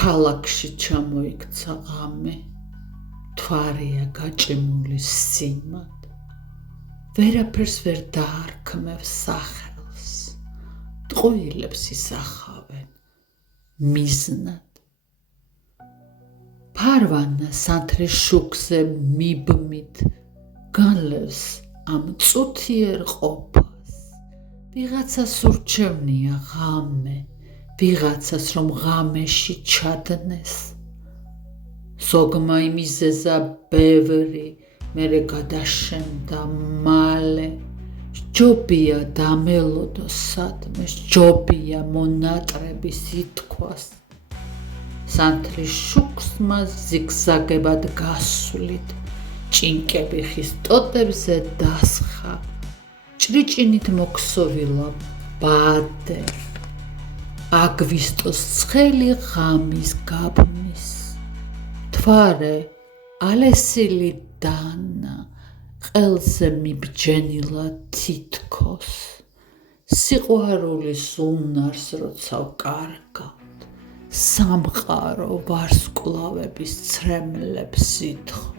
ქალაქში ჩამოიქცა ღამე, თვარია გაჭიმული სიმად, ვერაფერს ვერ დაარქმევს სახელს, ტყუილებს ისახავენ მიზნად. ფარვანა სანთრის შუქზე მიბმით განლევს ამ წუთიერ ყოფას, ვიღაცას ურჩევნია ღამე, ვიღაცას რომ ღამეში ჩადნეს. ზოგმა იმიზეზა ბევრი, მერე გადაშენდა მალე, სჯობია დამელოდო სადმე, სჯობია მონატრების ითქვას. სანთრის შუქს მას ზიგზაგებად გასვლით, ჭინკები ხის ტოტებზე დასხა, ჭრიჭინით მოქსოვილა ბადე, აგვისტოს ცხელი ღამის გაბმის. თვარე ალესილი დანა, ყელზე მიბჯენილა თითქოს, სიყვარულის უნარს როცა ვკარგავთ, სამყარო ვარსკვლავების ცრემლებს ითხოვს.